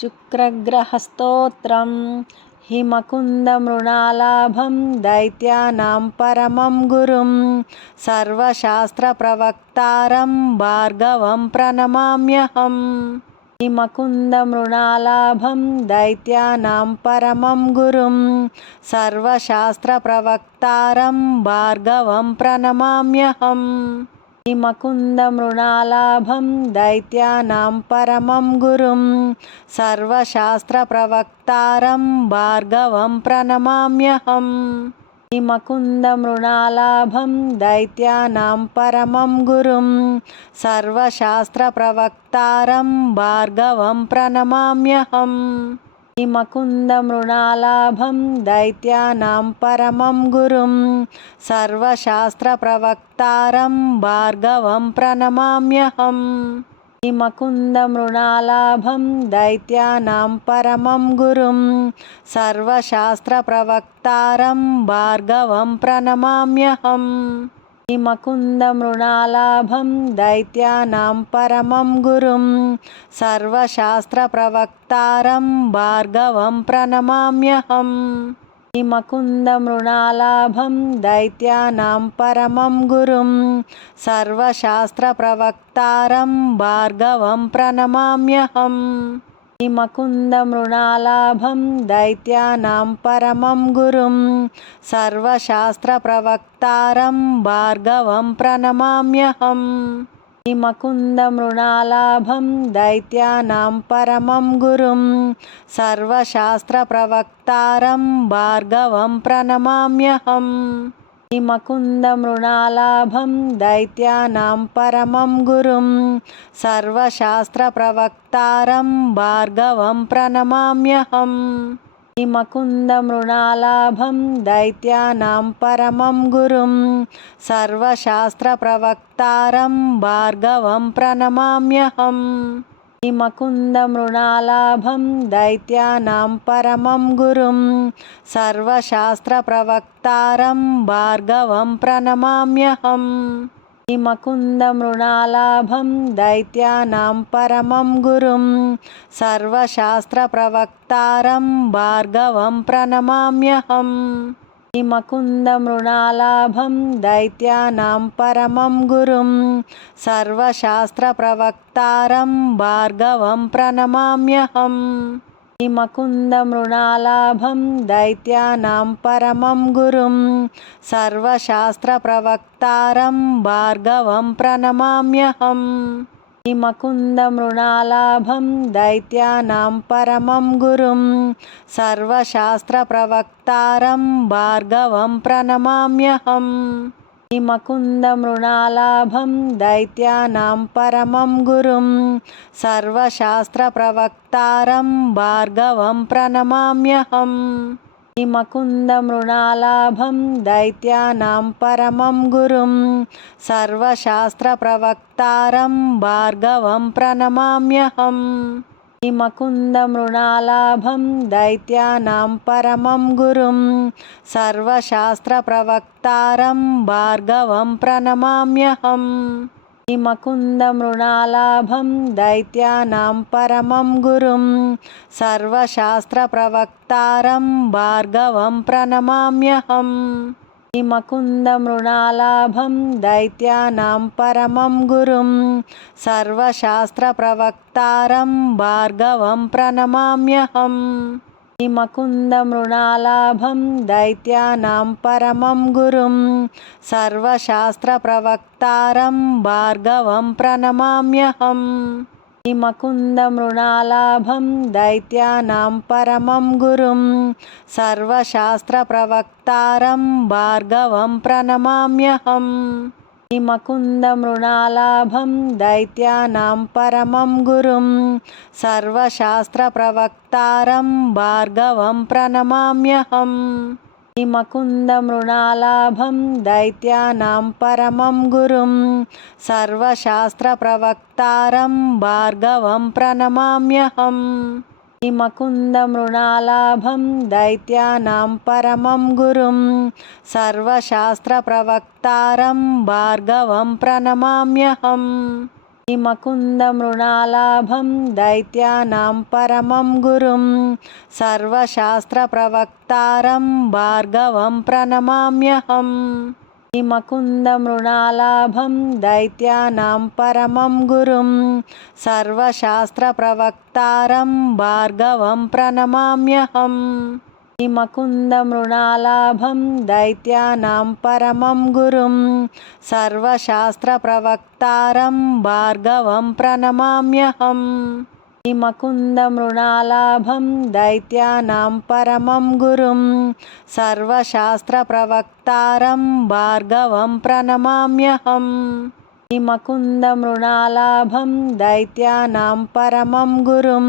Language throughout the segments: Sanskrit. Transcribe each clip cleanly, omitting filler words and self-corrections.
शुक्रग्रहस्तोत्रम् हिमकुन्दमृणालाभं दैत्यानां परमं गुरुं सर्वशास्त्रप्रवक्तारं भार्गवं प्रणमाम्यहम्। हिमकुन्दमृणालाभं दैत्यानां परमं गुरुं सर्वशास्त्रप्रवक्तारं भार्गवं प्रणमाम्यहम्। हिमकुन्दमृणालाभं दैत्यानां परमं गुरुं सर्वशास्त्रप्रवक्तारं भार्गवं प्रणमाम्यहम्। हिमकुन्दमृणालाभं दैत्यानां परमं गुरुं सर्वशास्त्रप्रवक्तारं भार्गवं प्रणमाम्यहम्। हिमकुन्दमृणालाभं दैत्यानां परमं गुरुं सर्वशास्त्रप्रवक्तारं भार्गवं प्रणमाम्यहम्। हिमकुन्दमृणालाभं दैत्यानां परमं गुरुं सर्वशास्त्रप्रवक्तारं भार्गवं प्रणमाम्यहम्। हिमकुन्दमृणालाभं दैत्यानां परमं गुरुं सर्वशास्त्रप्रवक्तारं भार्गवं प्रणमाम्यहम्। हिमकुन्दमृणालाभं दैत्यानां परमं गुरुं सर्वशास्त्रप्रवक्तारं भार्गवं प्रणमाम्यहम्। हिमकुन्दमृणालाभं दैत्यानां परमं गुरुं सर्वशास्त्रप्रवक्तारं भार्गवं प्रणमाम्यहम्। हिमकुन्दमृणालाभं दैत्यानां परमं गुरुं सर्वशास्त्रप्रवक्तारं भार्गवं प्रणमाम्यहम्। हिमकुन्दमृणालाभं दैत्यानां परमं गुरुं सर्वशास्त्रप्रवक्तारं भार्गवं प्रणमाम्यहम्। हिमकुन्दमृणालाभं दैत्यानां परमं गुरुं सर्वशास्त्रप्रवक्तारं भार्गवं प्रणमाम्यहम्। हिमकुन्दमृणालाभं दैत्यानां परमं गुरुं सर्वशास्त्रप्रवक्तारं भार्गवं प्रणमाम्यहम्। हिमकुन्दमृणालाभं दैत्यानां परमं गुरुं सर्वशास्त्रप्रवक्तारं भार्गवं प्रणमाम्यहम्। हिमकुन्दमृणालाभं दैत्यानां परमं गुरुं सर्वशास्त्रप्रवक्तारं भार्गवं प्रणमाम्यहम्। हिमकुन्दमृणालाभं दैत्यानां परमं गुरुं सर्वशास्त्रप्रवक्तारं भार्गवं प्रणमाम्यहम्। हिमकुन्दमृणालाभं दैत्यानां परमं गुरुं सर्वशास्त्रप्रवक्तारं भार्गवं प्रणमाम्यहम्। हिमकुन्दमृणालाभं दैत्यानां परमं गुरुं सर्वशास्त्रप्रवक्तारं भार्गवं प्रणमाम्यहम्। हिमकुन्दमृणालाभं दैत्यानां परमं गुरुं सर्वशास्त्रप्रवक्तारं भार्गवं प्रणमाम्यहम्। हिमकुन्दमृणालाभं दैत्यानां परमं गुरुं सर्वशास्त्रप्रवक्तारं भार्गवं प्रणमाम्यहम्। हिमकुन्दमृणालाभं दैत्यानां परमं गुरुं सर्वशास्त्रप्रवक्तारं भार्गवं प्रणमाम्यहम्। हिमकुन्दमृणालाभं दैत्यानां परमं गुरुं सर्वशास्त्रप्रवक्तारं भार्गवं प्रणमाम्यहम्। हिमकुन्दमृणालाभं दैत्यानां परमं गुरुं सर्वशास्त्रप्रवक्तारं भार्गवं प्रणमाम्यहम्। हिमकुन्दमृणालाभं दैत्यानां परमं गुरुं सर्वशास्त्रप्रवक्तारं भार्गवं प्रणमाम्यहम्। हिमकुन्दमृणालाभं दैत्यानां परमं गुरुं सर्वशास्त्रप्रवक्तारं भार्गवं प्रणमाम्यहम्। हिमकुन्दमृणालाभं दैत्यानां परमं गुरुं सर्वशास्त्रप्रवक्तारं भार्गवं प्रणमाम्यहम्। हिमकुन्दमृणालाभं दैत्यानां परमं गुरुं सर्वशास्त्रप्रवक्तारं भार्गवं प्रणमाम्यहम्। मुकुन्दमृणालाभं दैत्यानां परमं गुरुं सर्वशास्त्रप्रवक्तारं भार्गवं प्रणमाम्यहम् मुकुन्दमृणालाभं दैत्यानां परमं गुरुं सर्वशास्त्रप्रवक्तारं भार्गवं प्रणमाम्यहम् मुकुन्दमृणालाभं दैत्यानां परमं गुरुं सर्वशास्त्रप्रवक्तारं भार्गवं प्रणमाम्यहम् मुकुन्दमृणालाभं दैत्यानां परमं गुरुं सर्वशास्त्रप्रवक्तारं भार्गवं प्रणमाम्यहम् मुकुन्दमृणालाभं दैत्यानां परमं गुरुं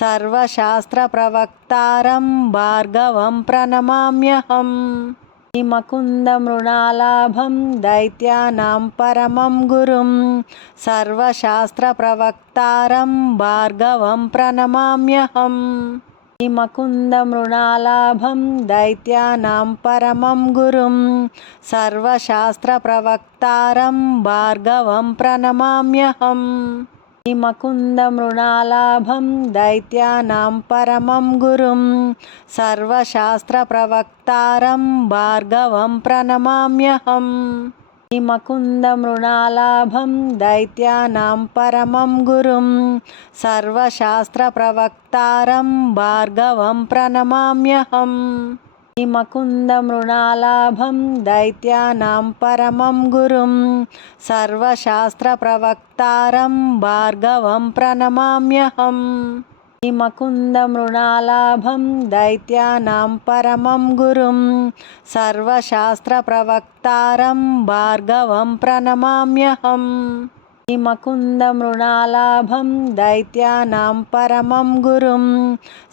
सर्वशास्त्रप्रवक्तारं भार्गवं प्रणमाम्यहम् मुकुन्दमृणालाभं दैत्यानां परमं गुरुं सर्वशास्त्रप्रवक्तारं भार्गवं प्रणमाम्यहम् मुकुन्दमृणालाभं दैत्यानां परमं गुरुं सर्वशास्त्रप्रवक्तारं भार्गवं प्रणमाम्यहम् मुकुन्दमृणालाभं दैत्यानां परमं गुरुं सर्वशास्त्रप्रवक्तारं भार्गवं प्रणमाम्यहम् मुकुन्दमृणालाभं दैत्यानां परमं गुरुं सर्वशास्त्रप्रवक्तारं भार्गवं प्रणमाम्यहम् मुकुन्दमृणालाभं दैत्यानां परमं गुरुं सर्वशास्त्रप्रवक्तारं भार्गवं प्रणमाम्यहम् मुकुन्दमृणालाभं दैत्यानां परमं गुरुं सर्वशास्त्रप्रवक्तारं भार्गवं प्रणमाम्यहम् मुकुन्दमृणालाभं दैत्यानां परमं गुरुं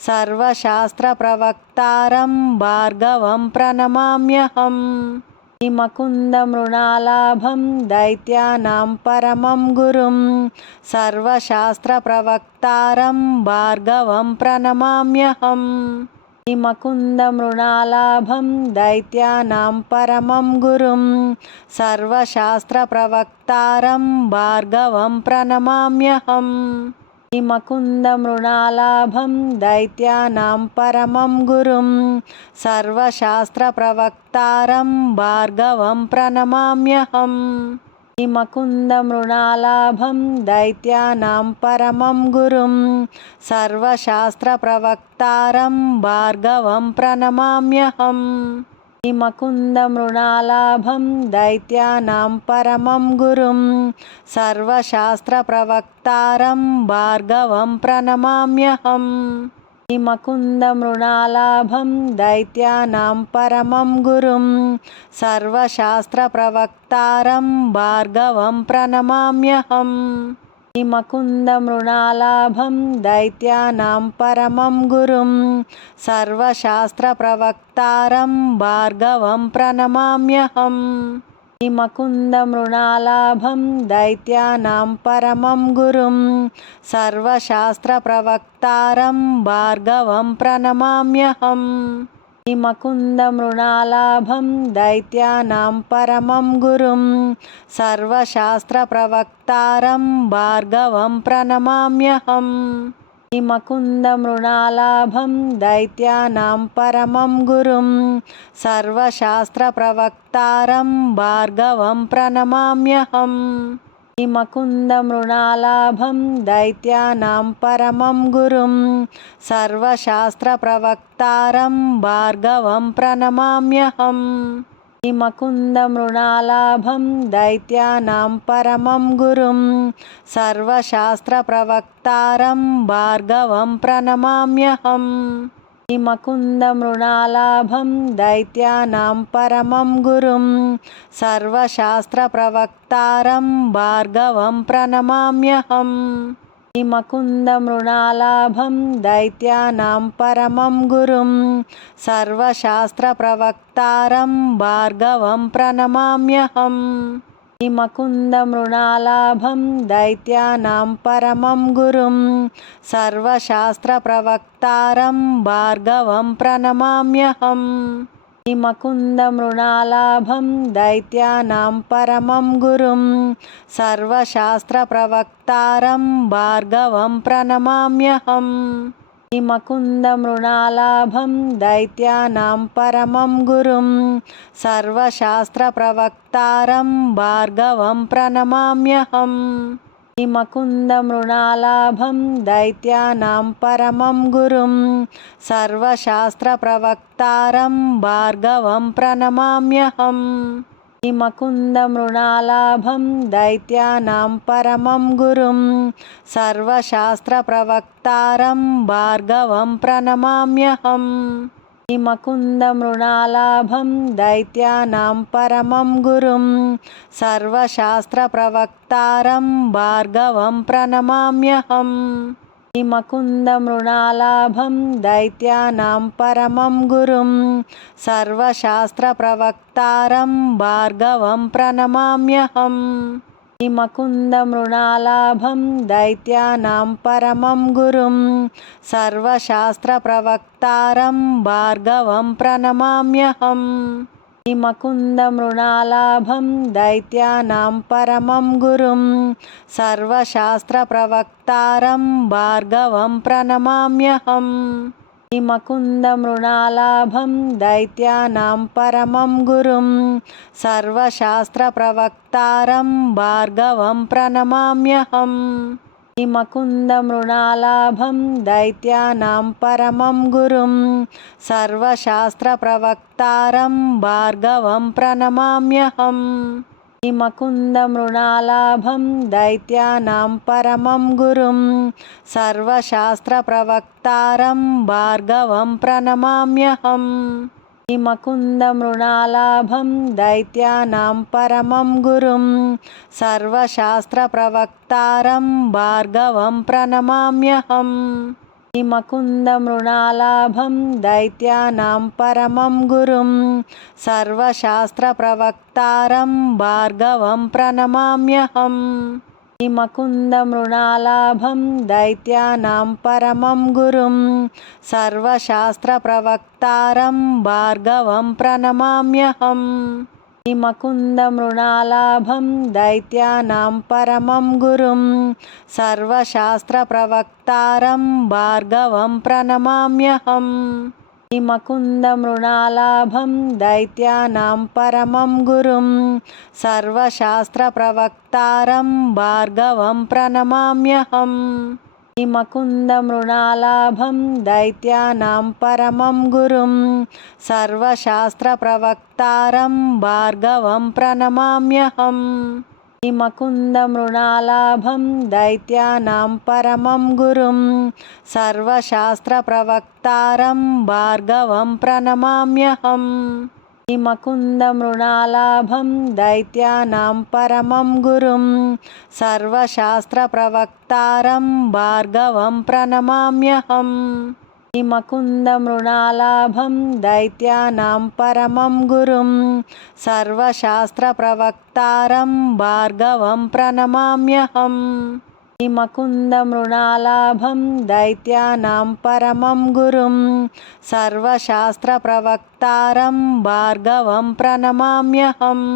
सर्वशास्त्रप्रवक्तारं भार्गवं प्रणमाम्यहम् मुकुन्दमृणालाभं दैत्यानां परमं गुरुं सर्वशास्त्रप्रवक्तारं भार्गवं प्रणमाम्यहम् मुकुन्दमृणालाभं दैत्यानां परमं गुरुं सर्वशास्त्रप्रवक्तारं भार्गवं प्रणमाम्यहम् मुकुन्दमृणालाभं दैत्यानां परमं गुरुं सर्वशास्त्रप्रवक्तारं भार्गवं प्रणमाम्यहम् मुकुन्दमृणालाभं दैत्यानां परमं गुरुं सर्वशास्त्रप्रवक्तारं भार्गवं प्रणमाम्यहम् मुकुन्दमृणालाभं दैत्यानां परमं गुरुं सर्वशास्त्रप्रवक्तारं भार्गवं प्रणमाम्यहम् मुकुन्दमृणालाभं दैत्यानां परमं गुरुं सर्वशास्त्रप्रवक्तारं भार्गवं प्रणमाम्यहम् मुकुन्दमृणालाभं दैत्यानां परमं गुरुं सर्वशास्त्रप्रवक्तारं भार्गवं प्रणमाम्यहम् मुकुन्दमृणालाभं दैत्यानां परमं गुरुं सर्वशास्त्रप्रवक्तारं भार्गवं प्रणमाम्यहम् मुकुन्दमृणालाभं दैत्यानां परमं गुरुं सर्वशास्त्रप्रवक्तारं भार्गवं प्रणमाम्यहम् मुकुन्दमृणालाभं दैत्यानां परमं गुरुं सर्वशास्त्रप्रवक्तारं भार्गवं प्रणमाम्यहम् मुकुन्दमृणालाभं दैत्यानां परमं गुरुं सर्वशास्त्रप्रवक्तारं भार्गवं प्रणमाम्यहम् मुकुन्दमृणालाभं दैत्यानां परमं गुरुं सर्वशास्त्रप्रवक्तारं भार्गवं प्रणमाम्यहम् मुकुन्दमृणालाभं दैत्यानां परमं गुरुं सर्वशास्त्रप्रवक्तारं भार्गवं प्रणमाम्यहम् मुकुन्दमृणालाभं दैत्यानां परमं गुरुं सर्वशास्त्रप्रवक्तारं भार्गवं प्रणमाम्यहम् मुकुन्दमृणालाभं दैत्यानां परमं गुरुं सर्वशास्त्रप्रवक्तारं भार्गवं प्रणमाम्यहम् मुकुन्दमृणालाभं दैत्यानां परमं गुरुं सर्वशास्त्रप्रवक्तारं भार्गवं प्रणमाम्यहम् मुकुन्दमृणालाभं दैत्यानां परमं गुरुं सर्वशास्त्रप्रवक्तारं भार्गवं प्रणमाम्यहम् मुकुन्दमृणालाभं दैत्यानां परमं गुरुं सर्वशास्त्रप्रवक्तारं भार्गवं प्रणमाम्यहम् मुकुन्दमृणालाभं दैत्यानां परमं गुरुं सर्वशास्त्रप्रवक्तारं भार्गवं प्रणमाम्यहम् मुकुन्दमृणालाभं दैत्यानां परमं गुरुं सर्वशास्त्रप्रवक्तारं भार्गवं प्रणमाम्यहम् मुकुन्दमृणालाभं दैत्यानां परमं गुरुं सर्वशास्त्रप्रवक्तारं भार्गवं प्रणमाम्यहम् मुकुन्दमृणालाभं दैत्यानां परमं गुरुं सर्वशास्त्रप्रवक्तारं भार्गवं प्रणमाम्यहम् मुकुन्दमृणालाभं दैत्यानां परमं गुरुं सर्वशास्त्रप्रवक्तारं भार्गवं प्रणमाम्यहम् मुकुन्दमृणालाभं दैत्यानां परमं गुरुं सर्वशास्त्रप्रवक्तारं भार्गवं प्रणमाम्यहम् मुकुन्दमृणालाभं दैत्यानां परमं गुरुं सर्वशास्त्रप्रवक्तारं भार्गवं प्रणमाम्यहम् मुकुन्दमृणालाभं दैत्यानां परमं गुरुं सर्वशास्त्रप्रवक्तारं भार्गवं प्रणमाम्यहम् मुकुन्दमृणालाभं दैत्यानां परमं गुरुं सर्वशास्त्रप्रवक्तारं भार्गवं प्रणमाम्यहम् मुकुन्दमृणालाभं दैत्यानां परमं गुरुं सर्वशास्त्रप्रवक्तारं भार्गवं प्रणमाम्यहम् मुकुन्दमृणालाभं दैत्यानां परमं गुरुं सर्वशास्त्रप्रवक्तारं भार्गवं प्रणमाम्यहम् मुकुन्दमृणालाभं दैत्यानां परमं गुरुं सर्वशास्त्रप्रवक्तारं भार्गवं प्रणमाम्यहम् मुकुन्दमृणालाभं दैत्यानां परमं गुरुं सर्वशास्त्रप्रवक्तारं भार्गवं प्रणमाम्यहम् मुकुन्दमृणालाभं दैत्यानां परमं गुरुं सर्वशास्त्रप्रवक्तारं भार्गवं प्रणमाम्यहम् मुकुन्दमृणालाभं दैत्यानां परमं गुरुं सर्वशास्त्रप्रवक्तारं भार्गवं प्रणमाम्यहम् मुकुन्दमृणालाभं दैत्यानां परमं गुरुं सर्वशास्त्रप्रवक्तारं भार्गवं प्रणमाम्यहम् मुकुन्दमृणालाभं दैत्यानां परमं गुरुं सर्वशास्त्रप्रवक्तारं भार्गवं प्रणमाम्यहम् मुकुन्दमृणालाभं दैत्यानां परमं गुरुं सर्वशास्त्रप्रवक्तारं भार्गवं प्रणमाम्यहम्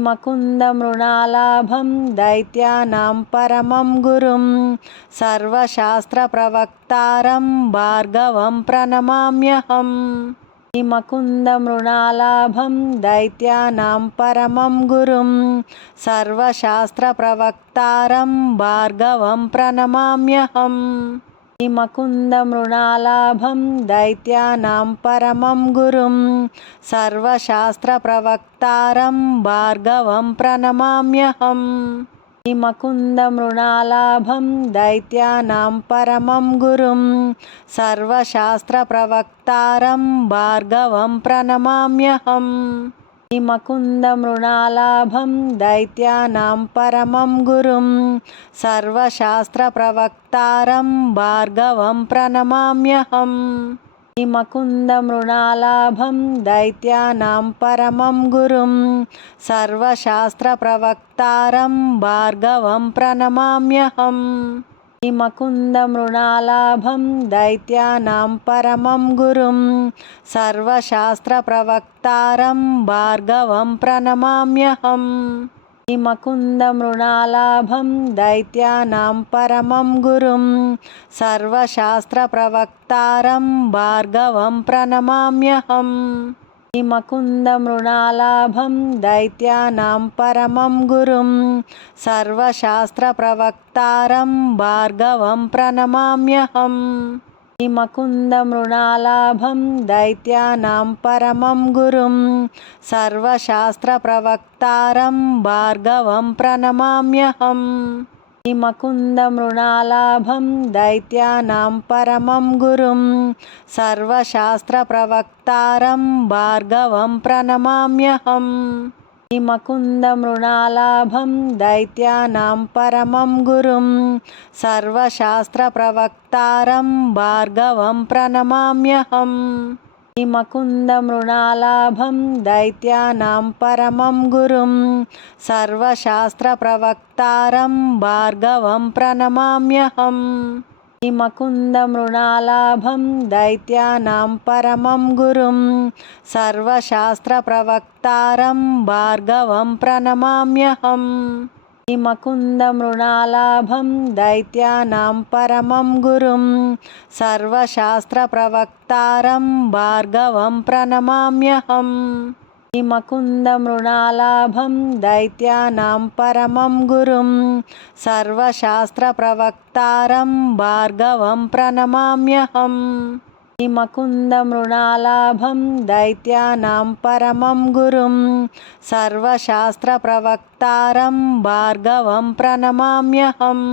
मुकुन्दमृणालाभं दैत्यानां परमं गुरुं सर्वशास्त्रप्रवक्तारं भार्गवं प्रणमाम्यहम् मुकुन्दमृणालाभं दैत्यानां परमं गुरुं सर्वशास्त्रप्रवक्तारं भार्गवं प्रणमाम्यहम् मुकुन्दमृणालाभं दैत्यानां परमं गुरुं सर्वशास्त्रप्रवक्तारं भार्गवं प्रणमाम्यहम् मुकुन्दमृणालाभं दैत्यानां परमं गुरुं सर्वशास्त्रप्रवक्तारं भार्गवं प्रणमाम्यहम् मुकुन्दमृणालाभं दैत्यानां परमं गुरुं सर्वशास्त्रप्रवक्तारं भार्गवं प्रणमाम्यहम् मुकुन्दमृणालाभं दैत्यानां परमं गुरुं सर्वशास्त्रप्रवक्तारं भार्गवं प्रणमाम्यहम् मुकुन्दमृणालाभं दैत्यानां परमं गुरुं सर्वशास्त्रप्रवक्तारं भार्गवं प्रणमाम्यहम् मुकुन्दमृणालाभं दैत्यानां परमं गुरुं सर्वशास्त्रप्रवक्तारं भार्गवं प्रणमाम्यहम् मुकुन्दमृणालाभं दैत्यानां परमं गुरुं सर्वशास्त्रप्रवक्तारं भार्गवं प्रणमाम्यहम् मुकुन्दमृणालाभं दैत्यानां परमं गुरुं सर्वशास्त्रप्रवक्तारं भार्गवं प्रणमाम्यहम् मुकुन्दमृणालाभं दैत्यानां परमं गुरुं सर्वशास्त्रप्रवक्तारं भार्गवं प्रणमाम्यहम् मुकुन्दमृणालाभं दैत्यानां परमं गुरुं सर्वशास्त्रप्रवक्तारं भार्गवं प्रणमाम्यहम् मुकुन्दमृणालाभं दैत्यानां परमं गुरुं सर्वशास्त्रप्रवक्तारं भार्गवं प्रणमाम्यहम् मुकुन्दमृणालाभं दैत्यानां परमं गुरुं सर्वशास्त्रप्रवक्तारं भार्गवं प्रणमाम्यहम् मुकुन्दमृणालाभं दैत्यानां परमं गुरुं सर्वशास्त्रप्रवक्तारं भार्गवं प्रणमाम्यहम् मुकुन्दमृणालाभं दैत्यानां परमं गुरुं सर्वशास्त्रप्रवक्तारं भार्गवं प्रणमाम्यहम् मुकुन्दमृणालाभं दैत्यानां परमं गुरुं सर्वशास्त्रप्रवक्तारं भार्गवं प्रणमाम्यहम्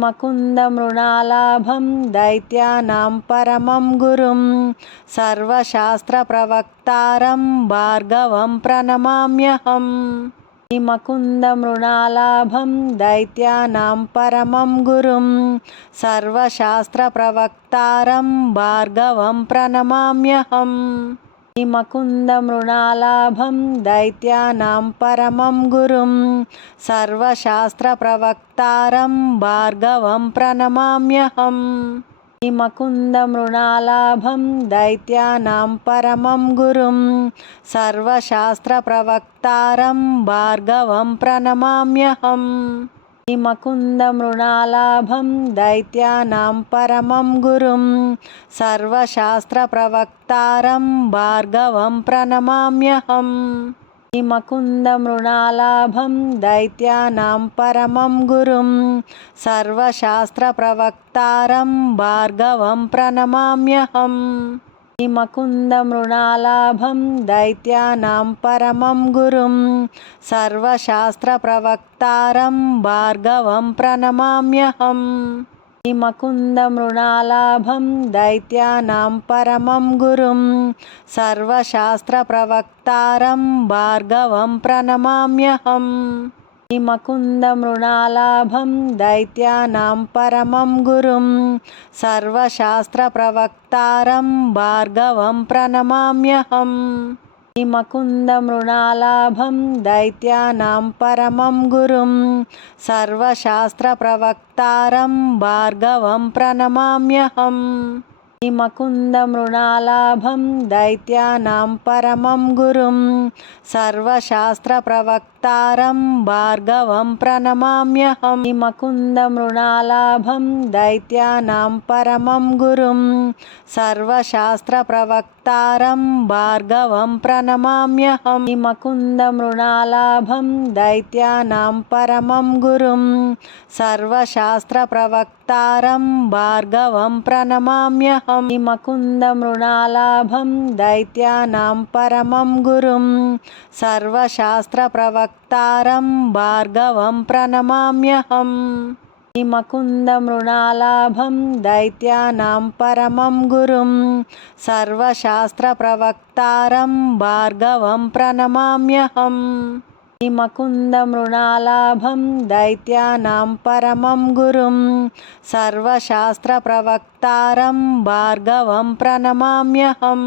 मुकुन्दमृणालाभं दैत्यानां परमं गुरुं सर्वशास्त्रप्रवक्तारं भार्गवं प्रणमाम्यहम् मुकुन्दमृणालाभं दैत्यानां परमं गुरुं सर्वशास्त्रप्रवक्तारं भार्गवं प्रणमाम्यहम् मुकुन्दमृणालाभं दैत्यानां परमं गुरुं सर्वशास्त्रप्रवक्तारं भार्गवं प्रणमाम्यहम् मुकुन्दमृणालाभं दैत्यानां परमं गुरुं सर्वशास्त्रप्रवक्तारं भार्गवं प्रणमाम्यहम् मुकुन्दमृणालाभं दैत्यानां परमं गुरुं सर्वशास्त्रप्रवक्तारं भार्गवं प्रणमाम्यहम् मुकुन्दमृणालाभं दैत्यानां परमं गुरुं सर्वशास्त्रप्रवक्तारं भार्गवं प्रणमाम्यहम् मुकुन्दमृणालाभं दैत्यानां परमं गुरुं सर्वशास्त्रप्रवक्तारं भार्गवं प्रणमाम्यहम् मुकुन्दमृणालाभं दैत्यानां परमं गुरुं सर्वशास्त्रप्रवक्तारं भार्गवं प्रणमाम्यहम् मुकुन्दमृणालाभं दैत्यानां परमं गुरुं सर्वशास्त्रप्रवक्तारं भार्गवं प्रणमाम्यहम् मुकुन्दमृणालाभं दैत्यानां परमं गुरुं सर्वशास्त्रप्रवक्तारं भार्गवं प्रणमाम्यहम् मुकुन्दमृणालाभं दैत्यानां परमं गुरुं सर्वशास्त्रप्रवक्तारं भार्गवं प्रणमाम्यहम् मुकुन्दमृणालाभं दैत्यानां परमं गुरुं सर्वशास्त्रप्रवक्तारं भार्गवं प्रणमाम्यहम् मुकुन्दमृणालाभं दैत्यानां परमं गुरुं सर्वशास्त्रप्रवक्तारं भार्गवं प्रणमाम्यहम् मुकुन्दमृणालाभं दैत्यानां परमं गुरुं सर्वशास्त्रप्रवक्तारं भार्गवं प्रणमाम्यहम् मुकुन्दमृणालाभं दैत्यानां परमं गुरुं सर्वशास्त्रप्रवक्तारं भार्गवं प्रणमाम्यहम् मुकुन्दमृणालाभं दैत्यानां परमं गुरुं सर्वशास्त्रप्रवक्तारं भार्गवं प्रणमाम्यहम्।